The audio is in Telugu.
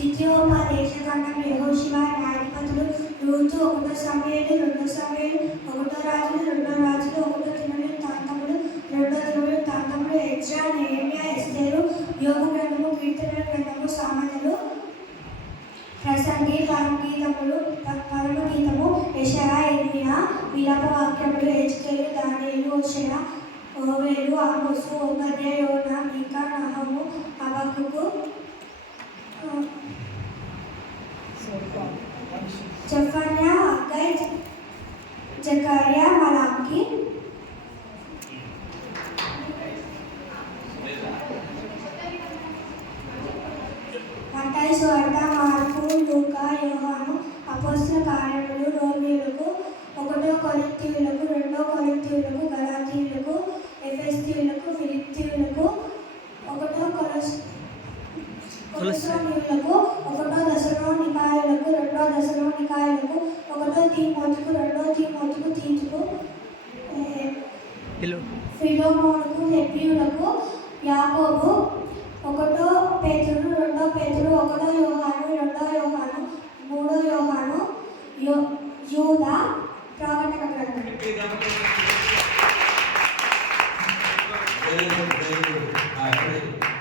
ద్వితీయోపదేశ కాండం యెహోషువ న్యాయాధిపతులు రూతు 1 సమూయేలు 2 సమూయేలు 1 రాజులు 2 రాజులు 1 దినములు తాంతములు 2 దినములు తాంతములు ఎజ్రా నెహెమ్యా ఎస్తేరు యోబు గ్రంథము కీర్తనల గ్రంథము సామెతలు ప్రసంగి పరమగీతము యెషయా ఇర్మియా విలాప వాక్యములు హెజ్కేలు దానియేలు హోషేయ ఓవేలు ఆమోసు ఓబద్యా యోనా మీకా నహము హబక్కుకు జెఫన్యా హగ్గై జకర్యా మలాకి మత్తయి సువార్త మార్కు లూకా యోహాను అపోస్తల కార్యములు రోమీయులకు 1 కొరింథీయులకు 2 కొరింథీయులకు గలాతీయులకు ఎఫెసీయులకు ఫిలిప్పీయులకు 1 కొలొస్సీయులకు 1 దశలోనికాయులకు 2 దశలోనికాయులకు 1 తీమోతికు 2 తీమోతికు తీతుకు ఫిలోమోనుకు హెబ్రీయులకు యాకోబు 1 పేతురు 2 పేతురు 1 యోహాను 2 యోహాను 3 యోహాను యూదా ప్రకటన గ్రంథం